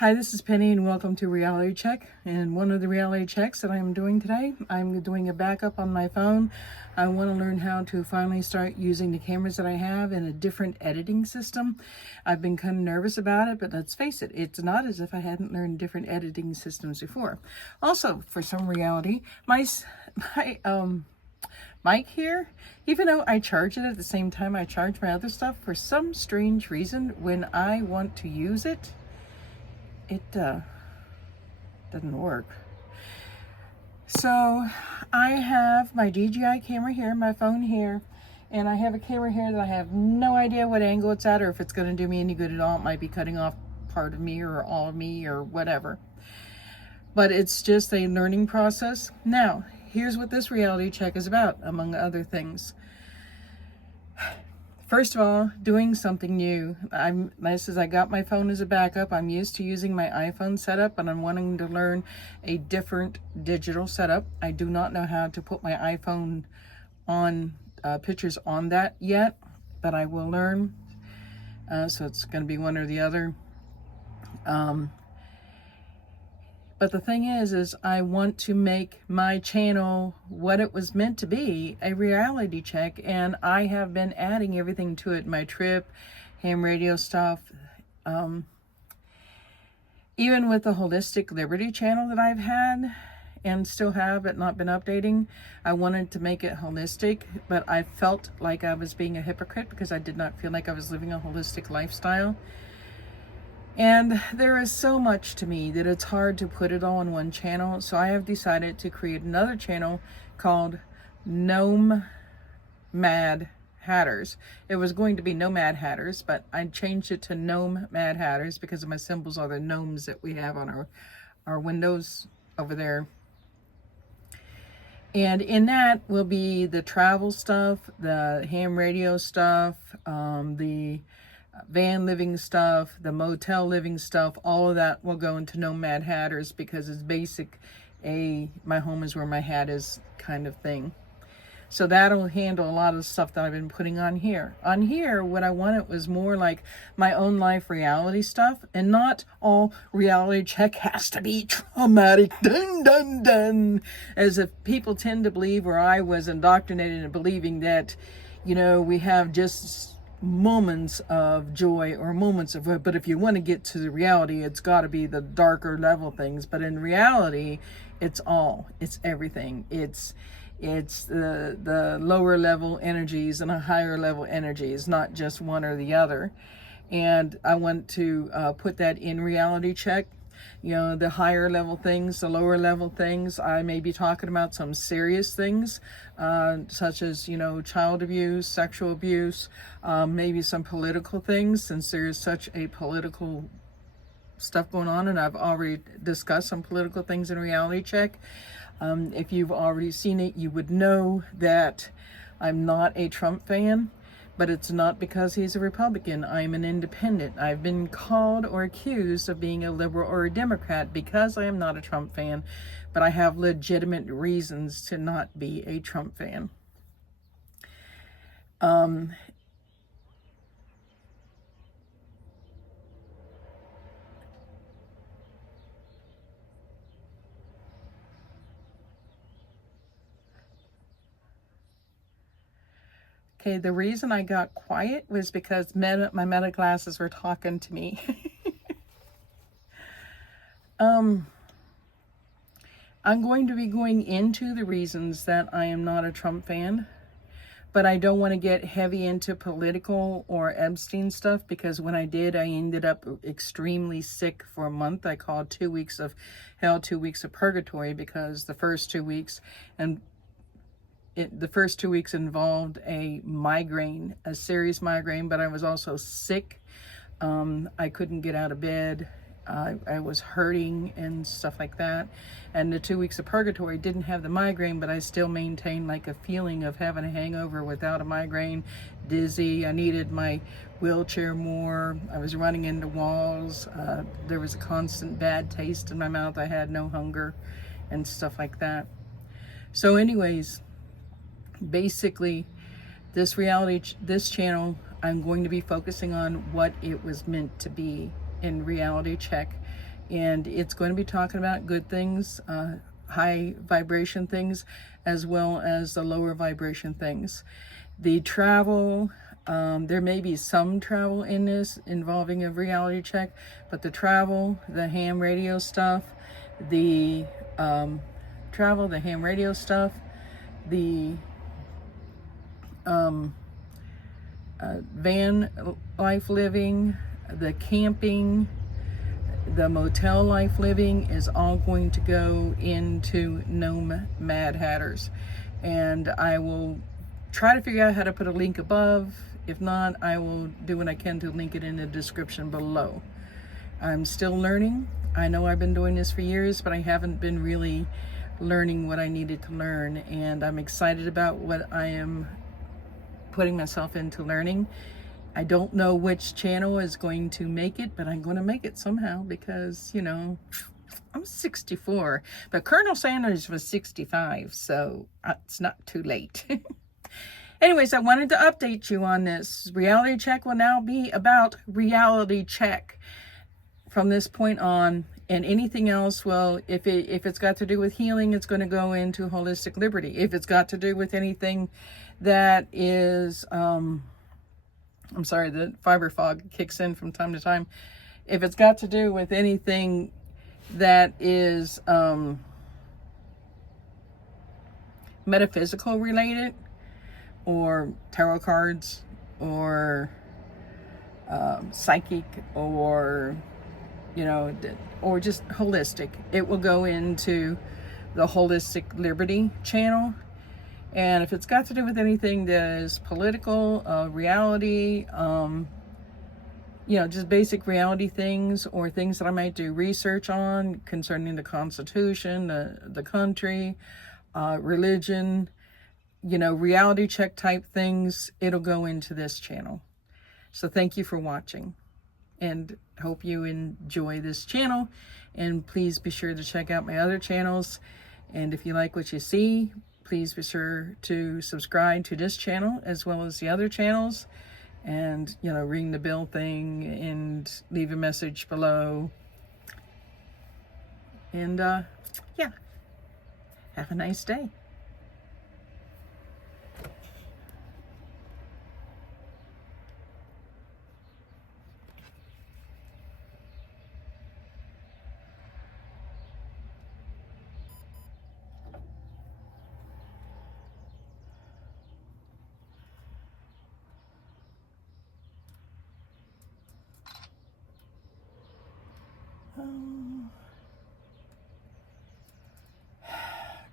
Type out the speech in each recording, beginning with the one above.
Hi, this is Penny and welcome to Reality Check. And one of the reality checks that I'm doing today, I'm doing a backup on my phone. I want to learn how to finally start using the cameras that I have in a different editing system. I've been kind of nervous about it, but let's face it, it's not as if I hadn't learned different editing systems before. Also, for some reality, my mic here, even though I charge it at the same time I charge my other stuff, for some strange reason, when I want to use it, it doesn't work. So I have my DJI camera here, my phone here, and I have a camera here that I have no idea what angle it's at or if it's going to do me any good at all. It might be cutting off part of me or all of me or whatever. But it's just a learning process. Now, here's what this reality check is about, among other things. First of all, doing something new. I got my phone as a backup. I'm used to using my iPhone setup, and I'm wanting to learn a different digital setup. I do not know how to put my iPhone on pictures on that yet, but I will learn. So it's going to be one or the other. But the thing is I want to make my channel what it was meant to be, a reality check, and I have been adding everything to it, my trip, ham radio stuff, even with the Holistic Liberty channel that I've had and still have but not been updating. I wanted to make it holistic, but I felt like I was being a hypocrite because I did not feel like I was living a holistic lifestyle. And there is so much to me that it's hard to put it all on one channel. So I have decided to create another channel called Gnome Mad Hatters. It was going to be Nomad Hatters, but I changed it to Gnome Mad Hatters because my symbols are the gnomes that we have on our windows over there. And in that will be the travel stuff, the ham radio stuff, the van living stuff, the motel living stuff. All of that will go into Gnome Mad Hatters because it's basic my home is where my hat is kind of thing. So that'll handle a lot of the stuff that I've been putting on here. On here, what I wanted was more like my own life reality stuff, and not all reality check has to be traumatic, dun dun dun, as if people tend to believe, or I was indoctrinated into believing that, we have just moments of joy or moments of, but if you want to get to the reality, it's got to be the darker level things. But in reality, it's everything. It's the lower level energies and a higher level energies, not just one or the other. And I want to put that in reality check. The higher level things, the lower level things. I may be talking about some serious things, such as, child abuse, sexual abuse, maybe some political things, since there is such a political stuff going on, and I've already discussed some political things in reality check. If you've already seen it, you would know that I'm not a Trump fan. But it's not because he's a Republican. I'm an independent. I've been called or accused of being a liberal or a Democrat because I am not a Trump fan, but I have legitimate reasons to not be a Trump fan. Okay, the reason I got quiet was because my meta glasses were talking to me. I'm going to be going into the reasons that I am not a Trump fan, but I don't want to get heavy into political or Epstein stuff, because when I did, I ended up extremely sick for a month. I called 2 weeks of hell, 2 weeks of purgatory, because the first 2 weeks involved a migraine, a serious migraine, but I was also sick. I couldn't get out of bed. I was hurting and stuff like that. And the 2 weeks of purgatory didn't have the migraine, but I still maintained like a feeling of having a hangover without a migraine, dizzy. I needed my wheelchair more. I was running into walls. There was a constant bad taste in my mouth. I had no hunger and stuff like that. So anyways, basically, this channel, I'm going to be focusing on what it was meant to be in reality check. and it's going to be talking about good things, high vibration things, as well as the lower vibration things. The travel, there may be some travel in this involving a reality check, but the travel, the ham radio stuff, the travel, the ham radio stuff, the van life living, the camping, the motel life living is all going to go into Gnome Mad Hatters. And I will try to figure out how to put a link above. If not, I will do what I can to link it in the description below. I'm still learning. I know I've been doing this for years, but I haven't been really learning what I needed to learn. And I'm excited about what I am putting myself into learning. I don't know which channel is going to make it, but I'm going to make it somehow because, you know, I'm 64, but Colonel Sanders was 65, so it's not too late. Anyways, I wanted to update you on this. Reality check will now be about reality check from this point on, and anything else, well, if it's got to do with healing, it's going to go into holistic liberty. If it's got to do with anything that is, I'm sorry, the fiber fog kicks in from time to time. If it's got to do with anything that is metaphysical related, or tarot cards, or psychic, or, you know, or just holistic, it will go into the Holistic Liberty channel. And if it's got to do with anything that is political, reality, you know, just basic reality things, or things that I might do research on concerning the Constitution, the country, religion, you know, reality check type things, it'll go into this channel. So thank you for watching, and hope you enjoy this channel. And please be sure to check out my other channels. And if you like what you see, please be sure to subscribe to this channel as well as the other channels, and, you know, ring the bell thing and leave a message below. And yeah, have a nice day.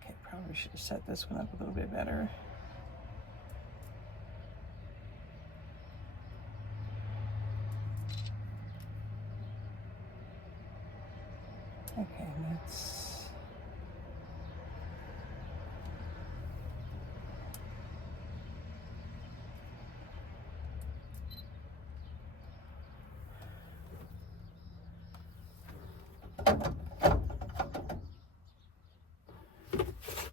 Okay, probably should have set this one up a little bit better. Okay, let's